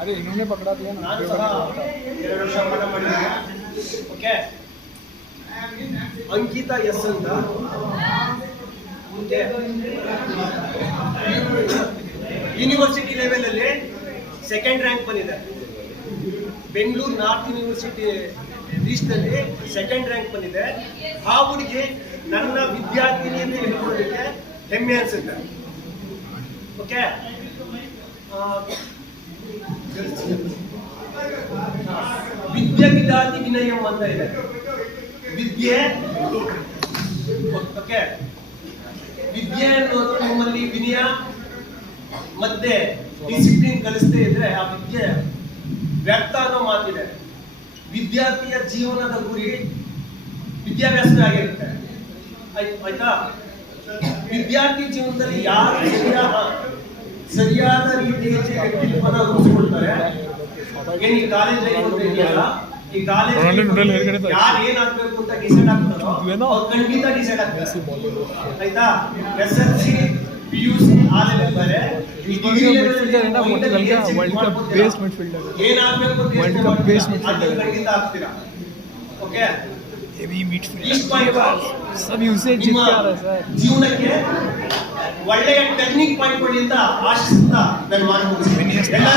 अरे इन्होंने पकड़ा दिया ना। ओके अंकिता एस ಅಂತ ಯೂನಿವರ್ಸಿಟಿ ಲೆವೆಲ್ ಅಲ್ಲಿ ಸೆಕೆಂಡ್ ರ್ಯಾಂಕ್ ಬಂದಿದೆ. ಬೆಂಗಳೂರು ನಾರ್ತ್ ಯೂನಿವರ್ಸಿಟಿ ಲೀಸ್ಟ್ ಅಲ್ಲಿ ಸೆಕೆಂಡ್ ರ್ಯಾಂಕ್ ಬಂದಿದೆ. ಆ ಹುಡುಗಿ ನನ್ನ ವಿದ್ಯಾರ್ಥಿನಿ ಅಂತ ಹೇಳ್ಕೊಳ್ಳೋದಕ್ಕೆ ಹೆಮ್ಮೆ ಅನ್ಸುತ್ತೆ. ಓಕೆ ವಿದ್ಯೆ ವಿದ್ಯಾರ್ಥಿ ವಿನಯಂ ಅಂತ ಇದೆ. ವಿದ್ಯೆ ಓಕೆ ವಿದ್ಯೆ ಅನ್ನೋದು ನಿಮ್ಮಲ್ಲಿ ವಿನಯ ಮತ್ತೆ ಡಿಸಿಪ್ಲಿನ್ ಕಲಿಸದೇ ಇದ್ರೆ ಆ ವಿದ್ಯೆ ವ್ಯರ್ಥ ಅನ್ನೋ ಮಾತಿದೆ. ವಿದ್ಯಾರ್ಥಿಯ ಜೀವನದ ಗುರಿ ವಿದ್ಯಾಭ್ಯಾಸ ಆಗಿರುತ್ತೆ. ಆಯ್ತಾ? ವಿದ್ಯಾರ್ಥಿ ಜೀವನದಲ್ಲಿ ಯಾರು ಸರಿಯಾದ ರೀತಿಯಲ್ಲಿ ವ್ಯಕ್ತಿತ್ವನ ರೂಪಿಸ್ಕೊಳ್ತಾರೆ. ಏನ್ ಈ ಕಾಲೇಜಲ್ಲಿ ಈ ಕಾಲೇಜ್ ಯಾರು ಏನಾಗ್ಬೇಕು ಅಂತ ಡಿಸೈಡ್ ಆಗ್ತಾರೋ ಅವ್ರು ಖಂಡಿತ ಡಿಸೈಡ್ ಆಗ್ತಾರೆ. ಆಯ್ತಾ? SSLC PUC ಆದ್ರೆ ಏನಾಗ್ಬೇಕು ಖಂಡಿತ ಆಗ್ತೀರಾ. ಓಕೆ ಜೀವನಕ್ಕೆ ಒಳ್ಳೆಯ ಟೆಕ್ನಿಕ್ ಪಾಯಿಂಟ್ ಅಂತ ಆಶಿಸ್ತಾ ನಾನು ಮಾಡ್ಬೋದು. ಎಲ್ಲ